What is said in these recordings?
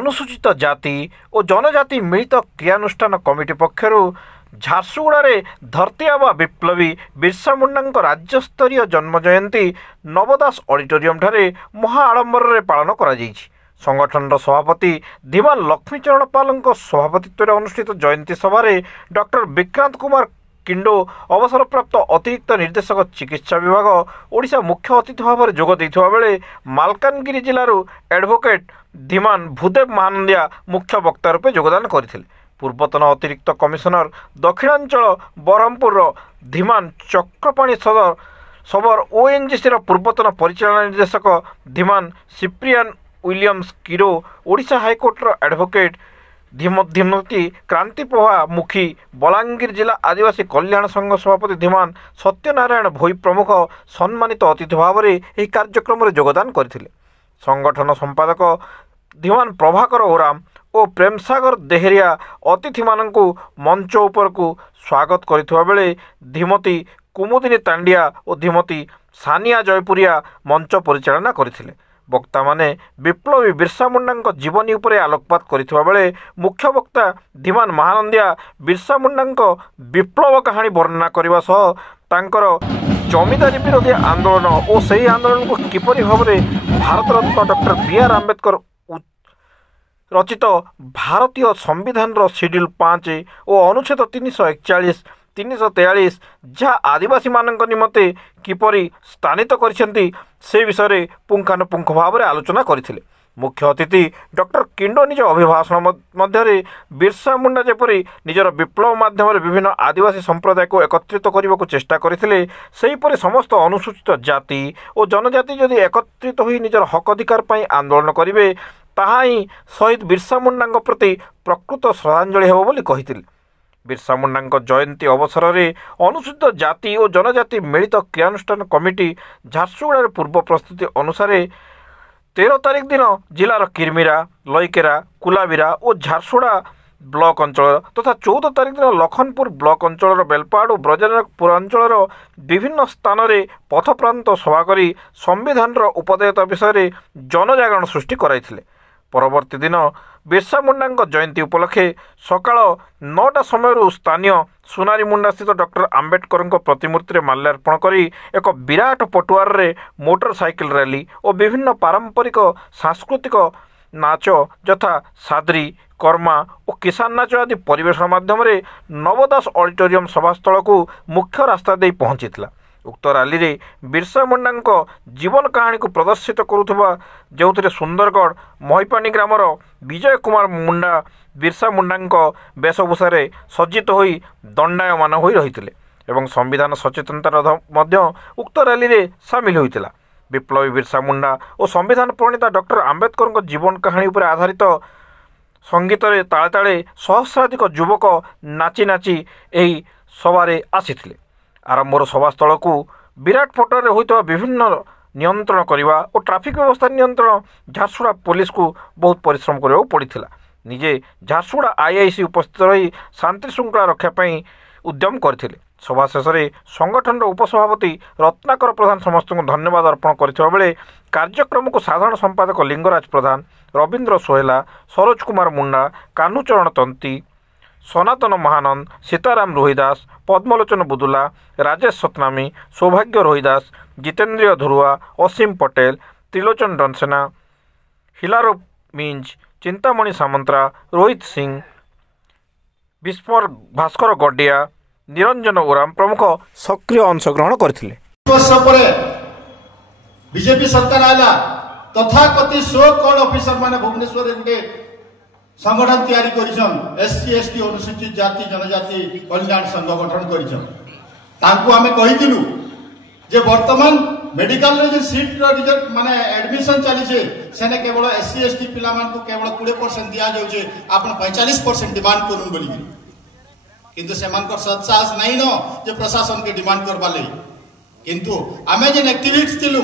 अनुसूचित जाति और जनजाति मिलित क्रियानुष्ठान कमिटी पक्षर झारसुगुड़े धरती आबा विप्लवी बिरसा मुंडा राज्यस्तरीय जन्म जयंती नवदास ऑडिटोरियम ठारे महा आडंबर रे पालन करा जायछि। संगठन सभापति धीमान लक्ष्मीचरण पाल सभापतित्व अनुष्ठित जयंती सभारे डॉक्टर विक्रांत कुमार किंडो अवसरप्राप्त अतिरिक्त निर्देशक चिकित्सा विभाग ओडिशा मुख्य अतिथि भाव में जोग देथिबा बेले मालकानगिरी जिलूर एडवोकेट धीमान भूदेव महानंदिया मुख्य वक्ता रूपे योगदान करथिले। पूर्वतन अतिरिक्त कमिशनर दक्षिणांचल बरहमपुर धीमान चक्रपाणी सबर ओएनजीसी पूर्वतन परिचालना निर्देशक धीमान सिप्रियान विलियम्स किरो ओडिशा हाईकोर्टर एडवोकेट धीमती क्रांतिप्रभा मुखी बलांगीर जिला आदिवासी कल्याण संघ सभापति धीमान सत्यनारायण भोई प्रमुख सम्मानित अतिथि भाव में यह कार्यक्रम में योगदान करथिले। संगठन संपादक धीमान प्रभाकर ओराम और प्रेमसागर देहरिया अतिथि मानू मंच उपर को स्वागत करथिबा बेले धीमती कुमुदिनी तांडिया और धीमती सानिया जयपुरिया मंच परिचालना करथिले। वक्ता माने विप्लवी बिरसा मुंडा जीवनी उपरे आलोकपात करथिबा बेले मुख्य वक्ता धीमान महानंदिया बिरसा मुंडा विप्लव कहानी वर्णना करने सह तांकर जमीदारी विरोधी आंदोलन और सही आंदोलन को किपरि भाव में भारत रत्न डॉक्टर बी.आर. आंबेडकर रचित भारतीय संविधान शेड्यूल 5 और अनुच्छेद 341 343 जहाँ आदिवासी मानक निमते किपरि स्थानित करिसेंती से विषय पुंखानुपुंख भाव में आलोचना करथिले। मुख्य अतिथि डॉक्टर किंडो निज अभिभाषण मध्य बिरसा मुंडा जेपरी निजर विप्लव माध्यम विभिन्न आदिवासी संप्रदाय को एकत्रित करने को चेष्टा करथिले सेहीपरि समस्त अनुसूचित जाति और जनजाति जदि एकत्रित होई निजर हक अधिकार पई आंदोलन करिवे ताहा ही शहीद बिरसा मुंडा प्रति प्रकृत श्रद्धांजलि हेबो बोली कहिथिले। बिरसा मुंडा जयंती अवसर में अनुसूचित जाति और जनजाति मिलित क्रियानुष्ठान कमिटी झारसुगुड़ा पूर्व प्रस्तुति अनुसार 13 तारिख दिन जिलार किरमिरा लईकेरा कुलाबिरा और झारसुगुड़ा ब्लॉक अंचल तथा 14 तारिख दिन लखनपुर ब्लॉक अंचल बेलपाड़ और ब्रजनाथपुर अंचल विभिन्न स्थान में पथप्रांत सभा कर संविधान उपदेयता विषय जनजागरण सृष्टि कराइथिले। परवर्ती दिन बिरसा मुंडा जयंती उपलक्षे सकाळ 9टा समय स्थानीय सुनारी मुंडा स्थित डॉक्टर आंबेडकर प्रतिमूर्ति में माल्यार्पण कर एक विराट पटुआर रे मोटरसाइकिल रैली और विभिन्न पारंपरिक सांस्कृतिक नाच यथा साद्री कर्मा और किसान नाच आदि परिवेशन माध्यम नवदास ऑडिटोरियम सभास्थल को मुख्य रास्ता दे पहुंची। उक्त रैली रे बिरसा मुंडा जीवन कहानी को प्रदर्शित करुवा जो सुंदरगढ़ महिपानी ग्रामर विजय कुमार मुंडा बिरसा मुंडा वेशभूषा सज्जित हो दंडायमान हो रही एवं संविधान सचेतनता उक्त रैली रे सामिल होता। विप्लवी बिरसा मुंडा और संविधान प्रणेता डॉक्टर आंबेडकर जीवन कहानी पर आधारित संगीत ताले ताले सहस्राधिक युवक नाची नाची यही सभारे आसीथिले। आरंभर सभास्थल को विराट पटरे होता विभिन्न नियंत्रण करने और ट्रैफिक व्यवस्था नियंत्रण झारसुगुड़ा पुलिस को बहुत परिश्रम करने पड़ा। निजे झारसुगुड़ा आईआईसी उपस्थित रही शांति श्रृंखला रक्षापी उद्यम करते। सभा शेष में संगठन उपसभापति रत्नाकर प्रधान समस्त को धन्यवाद अर्पण करथिबा बेले कार्यक्रम को साधारण संपादक लिंगराज प्रधान रवींद्र सोहेला सरोज कुमार मुंडा कान्हूचरण तंती सनातन महानंद सीताराम रोहिदास पद्मलोचन बुदुला राजेश सतनामी सौभाग्य रोहिदास जितेंद्रिय धुरुआ असीम पटेल त्रिलोचन डनसेना हिलारो मिंज चिंतामणि सामंतरा रोहित सिंह विस्मर भास्कर गडिया निरंजन ओराम प्रमुख सक्रिय अंशग्रहण करथिले। वर्ष परे बीजेपी सरकार आला तथाकथित 100 कॉल ऑफिसर माने भुवनेश्वर रे गुटे संगठन तैयारी करिछन एससी एसटी अनुसूचित जाति जनजाति कल्याण संघ गठन करिछन। तांको हमें कहिथिलु जे वर्तमान मेडिकल रे जे सीट रिजल्ट माने एडमिशन चली छे सेने केवल एससी एसटी पिला मान को केवल 20% दिया जाउ छे आपण 45% डिमांड करूं बोली किंतु सेमानकर सत्साहस नहीं न जे प्रशासन के डिमांड करबा ले किंतु आमे जे एक्टिविस्ट थिलु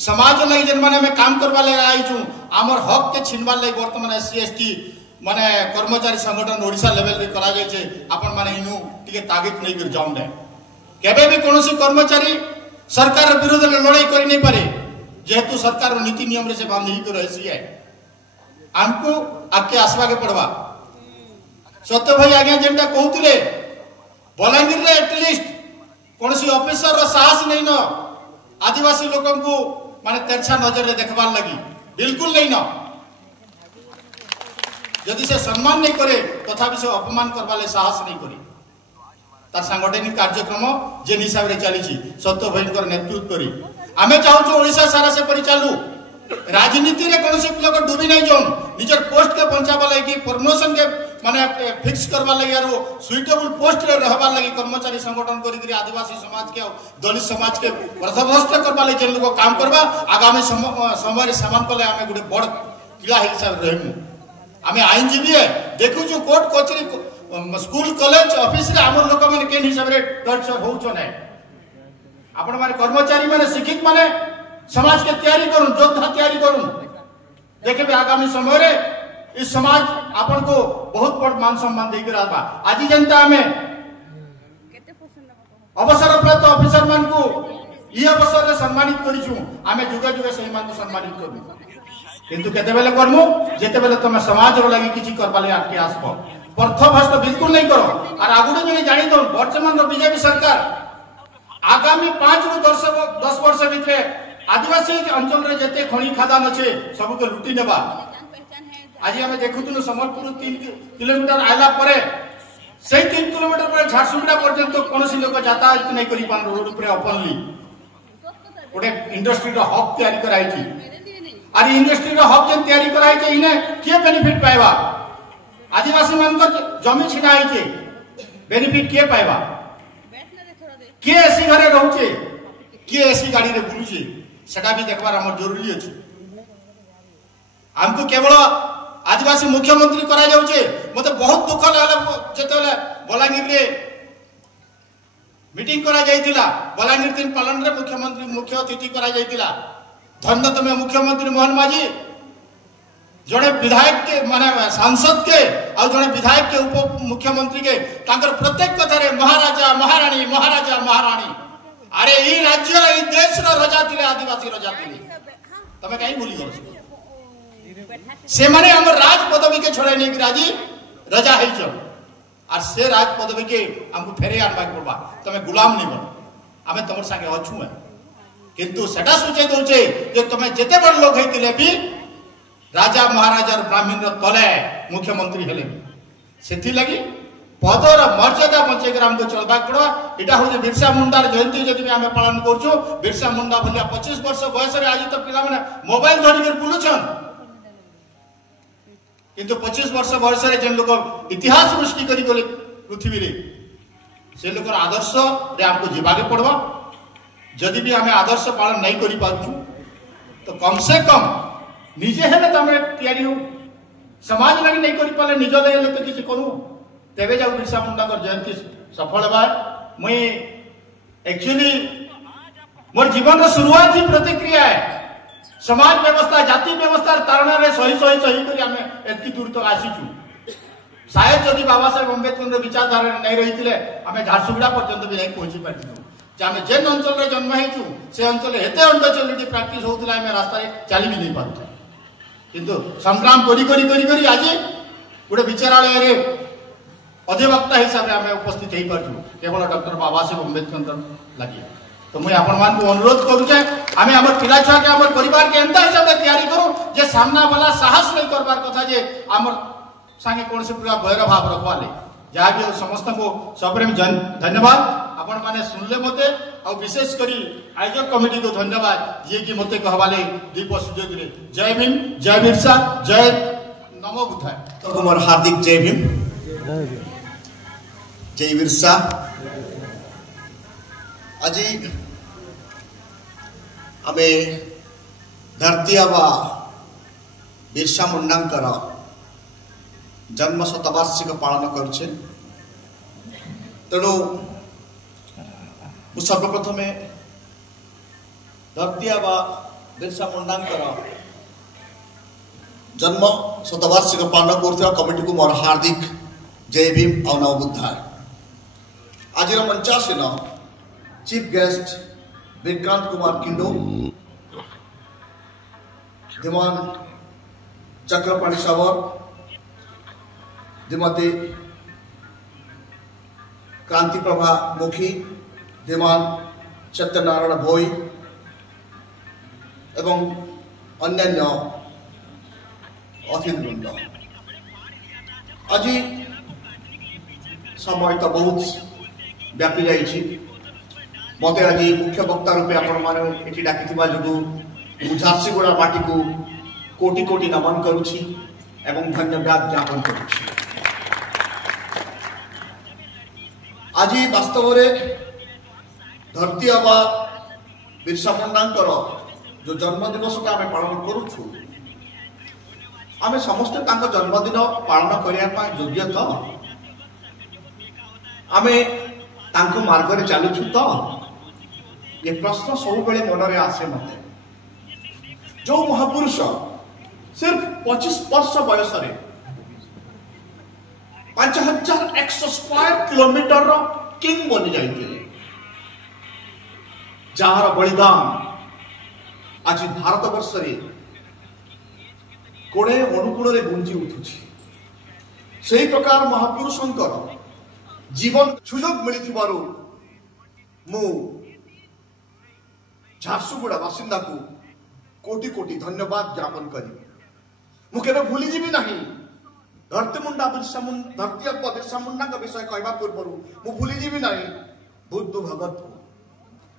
समाज लगी जेन माने में काम करबा ले आइछु हमर हक के छिनबा ले वर्तमान एससी एसटी माने कर्मचारी संगठन ओडिशा लेवल रे करा जाय छे आपण माने इनु टिके तागिद नै कर जाम ने केबे भी कोनोसी कर्मचारी सरकार विरोध में लड़ाई करि नहीं पारे जेहेतु सरकार नीति नियम रे से बांधी को रहसी है आमको आगे आसवा के पड़वा। सत्य भाई आज्ञा जेनटा कहते बलांगीर रे एटलिस्ट कौन सी ऑफिसर रो साहस नहीं न आदिवासी लोगों को माने तेरछा नजर रे देखबार लगी बिल्कुल नहीं न। यदि से सम्मान नहीं करे तथापि से अपमान करवा ले साहस नहीं करे। तार सांगठनिक कार्यक्रम जेन हिसाब रे चली सत्य भाई नेतृत्व करी आमे चाहूँ ओडिशा सारा से परि चालू। राजनीति रे कौन से लोग डूबी नहीं जोन निजर पोस्ट के पहुंचाबा लगी प्रमोशन के माने फिक्स करवा लगी और सुइटेबल पोस्ट रे रहबा लगी कर्मचारी संगठन करी आदिवासी समाज के दलित समाज के प्रथमस्थ करवा लगी जेन लोग काम करबा आगामी समय समान कले आमे गुडे बड़ किला हिसाब रहमु। आमे आईनजीबी है देखु जो कोर्ट कचेरी स्कूल कॉलेज ऑफिस रे हमर लोक माने केन हिसाब रे टर्चर होउछन है। आपण माने कर्मचारी माने शिक्षित माने समाज के तैयारी करूं योद्धा तैयारी करूं देखे आगामी समय रे इस समाज आपन को बहुत बड़ मान सम्मान देकर आबा। आज जनता हमें अवसर प्राप्त ऑफिसर मान को ये अवसर रे सम्मानित करिछु आमे जुगे जुगे सही मान को सम्मानित करू किंतु केते बेले करमु जेते बेले तमे समाज रो लागि किछि करबाले आके आसबो प्रथमस्त बिल्कुल नहीं करो। और आगुडे जने जानि दो वर्तमान रो बीजेपी सरकार आगामी 5 रु 10 वर्ष भितरे आदिवासी अंचल रे जते खणी खादान अच्छे सब को लुटी नेबा। आज आम देखुनु सम्बलपुर 3 किलोमीटर आयला परे से 3 किलोमीटर पर झारसुगुड़ा पर्यंत कौन लोक यातायात नहीं करी पान रोड पर ओपनली गोटे इंडस्ट्री रो हब तैयारी कराई और इंडस्ट्री रो हब जेन तैयारी कराई इने के बेनिफिट पाइबा आदिवासी मान जमी छिना है बेनिफिट के पाइबा के एसी घरे रहउचे के एसी गाड़ी रे बुलुचे सेटा भी देखबार हमर जरूरी अछि। हमको केवल आदिवासी मुख्यमंत्री करा जाउचे मते बहुत दुख लागला जेतेले बलांगीर रे मीटिंग करा जाइतिला बलांगीर दिन पालन रे मुख्यमंत्री मुख्य अतिथि करा जाइतिला। धन्य तमे मुख्यमंत्री मोहन माझी जड़े विधायक के माने सांसद के और जड़े विधायक के उप मुख्यमंत्री के तांकर प्रत्येक कथा रे महाराजा महारानी महाराजा महारानी अरे ई राज्य ई देश रो रजा थिले आदिवासी रजा थिले तमे काई भूली गलो से माने हमर राज पदवी के छोड़े नहीं राजी रजा है छ और से राज पदवी के हमको फेरे आनबा पड़बा तमे गुलाम नहीं बन हमें तमर संगे अछु है किंतु सेटा सोचे दोचे जे तमे जेते बड़ लोग हेतिले भी राजा महाराजा ब्राह्मण तले मुख्यमंत्री हेले सेथि लगी पदर मर्यादा बचे ग्राम को चलबा पड़ो। एटा हो बिरसा मुंडार जयंती जदि भी आमे पालन करछु बिरसा मुंडा भलिया 25 वर्ष बयस रे आज तो पिला माने मोबाइल धरि के बुलुछन किंतु 25 वर्ष बयस रे जेन लोग इतिहास सृष्टि करी गले पृथ्वी रे से लोकर आदर्श रे हमको जीवागे पड़बा। जदि भी आमे आदर्श पालन नहीं करि पाछु तो कम से कम निजे हेले तमे तैयारी हो समाज लागि नहीं करि पाले निज ले तो किछि करू तेबे जाऊ बिरसा मुंडा कर जयंती सफल बा। मुई एक्चुअली मोर जीवन रो शुरुआत ही प्रतिक्रिया है समाज व्यवस्था जाति व्यवस्था तारणा रे सही करी हमें एतकी दूर तक आसीचु। शायद जदि बाबा साहेब अम्बेडकर रो विचारधारा नहीं रहितिले हमें झारसुगुड़ा पर्यंत भी नहीं पहुंची पारथिनु जे हमें जेन अंचल रे जन्म हेचु से अंचल हेते अंडरचलिटी प्रैक्टिस होउतला हमें रास्ता रे चली भी नहीं पारथु किंतु संग्राम करी आज गोटे विचारालय रे अधिवक्ता हिसाब से आम उपस्थित हो पार्छु केवल डॉक्टर बाबा साहेब अम्बेडकर लगी। तो मुझे आपण मान को अनुरोध करुचे आम आम पिला छुआ के आम परिवार के एंता हिसाब से तैयारी करूँ जे सामना वाला साहस नहीं करबार कथा जे आम सांगे कौन से पूरा भयर भाव रखवाले जहाँ भी समस्त को सबरे धन्यवाद आपण माने सुनले मते और विशेष करी आयोजक कमिटी को धन्यवाद जे कि मते कहवाले दीप सुजोग रे जय भीम जय बिरसा जय नमो बुद्धाय। तो कुमार हार्दिक जय भीम जय बिरसा। आज आमे धरती आबा बिरसा मुंडांकर जन्म शतवार्षिक पालन करुचे तेणु सर्वप्रथमे धरती आबा बिरसा मुंडांकर जन्म शतवार्षिक पालन कर कमिटी को मोर हार्दिक जय भीम और नव बुद्धाय। आज मंचासीन चीफ गेस्ट विक्रांत कुमार किंडो धीमान चक्रपाणी सावर श्रीमती क्रांति प्रभा मुखी धीमान सत्यनारायण भोई एवं अन्यान्य अतिथिवृंद आज समय तो बहुत व्यापी जाइए मत आज मुख्य वक्ता रूपे आपण मैंने डाकी जो झारसुगुड़ा माटी को कोटि कोटि नमन करुछि एवं धन्यवाद ज्ञापन करुछि। आज वास्तव धरती आबा बिरसा मुंडांकर जो जन्मदिवस आम पालन करुछु आम समस्ते जन्मदिन पालन करने योग्य तो आम मार्ग चलुछु तो ये प्रश्न सब बेले मन में आसे मत जो महापुरुष सिर्फ 25 वर्ष बयस 5100 स्क्वायर किलोमीटर किंग बनी जाइए जार बलिदान आज भारत वर्ष कोड़े अनुकूल गुंजी उठुछि से प्रकार महापुरुषंकर जीवन सुजोग मिली मु झारसुगुड़ा बासिंदा को कोटि कोटि धन्यवाद ज्ञापन करी मुझे भूली जीवी नहीं धरती मुंडा बिरसा मुंडा विषय कहवा पूर्व मु भूली जीवी नहीं बुद्ध भगत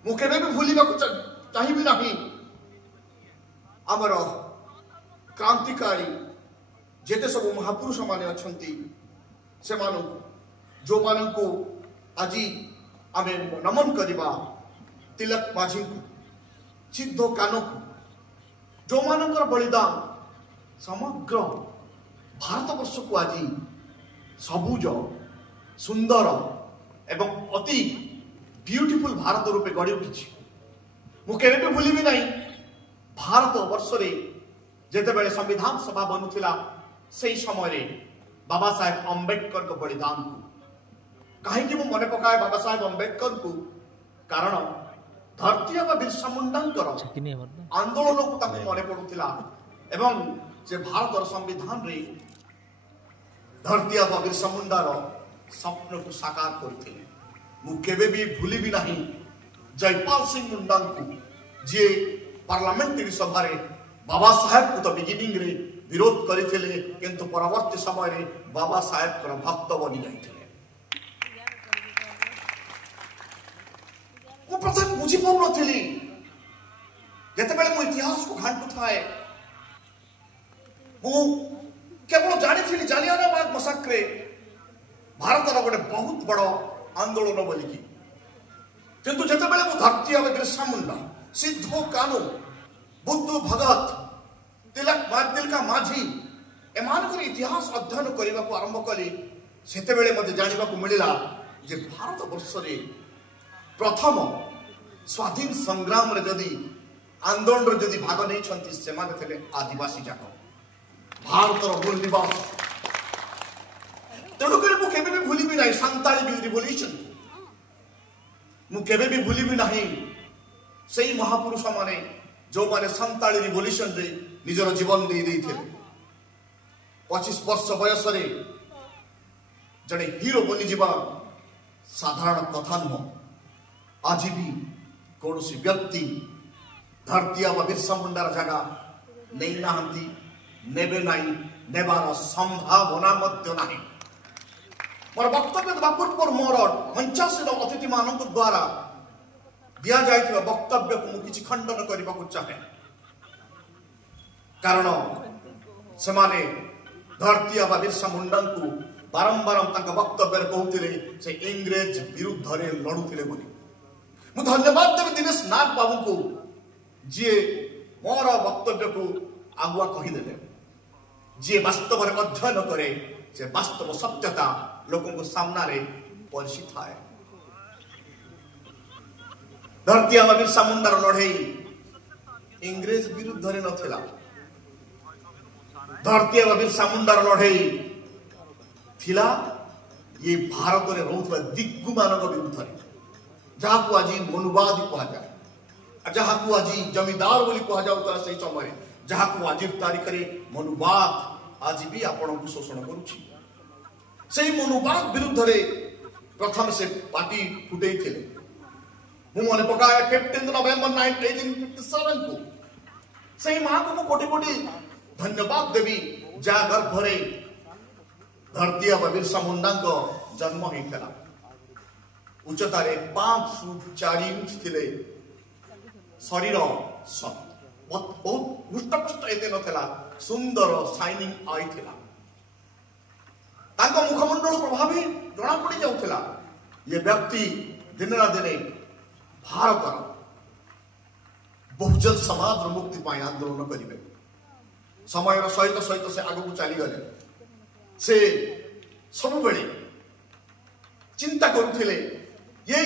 मुझे भी भूल चाहिए नहीं आमर क्रांतिकारी जेते सब महापुरुष माने अच्छी से जो मान को आज आम नमन करवा तिलक माझी को सिद्धो कानो को जो मानकर बलिदान समग्र भारत वर्ष को आज सबुज सुंदर एवं अति ब्यूटीफुल भारत रूपे गढ़ी उठी मुझे भी भूलि नहीं भारत वर्ष जिते संविधान सभा बनूला से समय बाबा साहेब अम्बेडकर को बलिदान को कहीं मन पकाए बाबा साहेब अम्बेडकर को कारण धरती बिरसा मुंडांकर आंदोलन को मन पड़ूला एवं से भारत संविधान रे धरती बिरसा मुंडार स्वप्न को साकार करते मुझे भी भूलि नहीं जयपाल सिंह मुंडा को जी पार्लियामेंट्री सभा बाबा साहेब को तो बिगिनिंग रे विरोध करते किंतु परवर्ती समय रे बाबा साहेब भक्त बनी जाते प्रथम बुझी पाऊनी जिते मो इतिहास को घाटू थाए केवल जानी जालियानाबाग मसाक्रे भारत गोटे बहुत बड़ आंदोलन बोलिकी किंतु जिते मो धरती बिरसा मुंडा सिद्धो कानू बुद्ध भगत तिलका माझी एमान इतिहास अध्ययन करने को आरंभ कली से मत जानवा मिलला जे भारत वर्ष प्रथम स्वाधीन संग्राम रे जदि आंदोलन जदि भाग नहीं से आदिवासी जाक भारत मूल निवास तेणुक मुझे भी भूलि नहीं सांताली रिवोल्यूशन मुझे भी भूलि नहीं से महापुरुष माने जो माने सांताली रिवोल्यूशन रे निजर जीवन दे थे 25 वर्ष बयस जड़े हीरो बनी जीवा साधारण कथा नुह आज भी कौन सी व्यक्ति धरती बिरसा मुंडार जगह नहीं नहांती नेबे नहीं नेबार संभावना मध्य नहीं मोर वक्तव्य देवा पूर्व मोर मंचासीन अतिथि मान द्वारा दि जाइथिबा वक्तव्य को मु किछि खंडन करबा को चाहे कारण से माने धरती बिरसा मुंडा को बारंबार वक्तव्य कहते से इंग्रेज विरुद्ध लड़ुले बोली मु धन्यवाद देवी दिनेश नाग बाबू को जी मोर वक्तव्य को आगुआ कहीदे जी वास्तव में अध्ययन करे से वास्तव सत्यता लोगों को सामने परिचित है धरती बिरसा मुंडार लड़ई इंग्रेज विरुद्ध नथिला धरती बिरसा मुंडार लड़ई थिला ये भारत में रोथबा दिग्गु मानक विरुद्ध जहाँ को आज मनुवादी कह जाए जहाँ को आज जमीदार बोली कह जाउता से समय जहां आज तारीख में मनुवाद आज भी आपण को शोषण करुच्ची से मनुवाद विरुद्ध रे प्रथम से पार्टी फुटे थे मन पकाया 15 नवेम्बर 1857 को से माँ को कोटि कोटि धन्यवाद देवी जा गर्भरे धरती बिरसा मुंडा जन्म होता उच्चतार 5 फुट 4 इंच थे शरीर बहुत हृष्टपुष्ट एते नथिला सुंदर शाइनिंग आई थिला तांको मुखमंडल प्रभावी जना पड़ी जाउथिला ये व्यक्ति दिन ना दिने भारत बहुजन समाज मुक्ति पाई आंदोलन करिवे समय सहित सहित से आगु चली गले से सब बेले चिंता करुथिले ये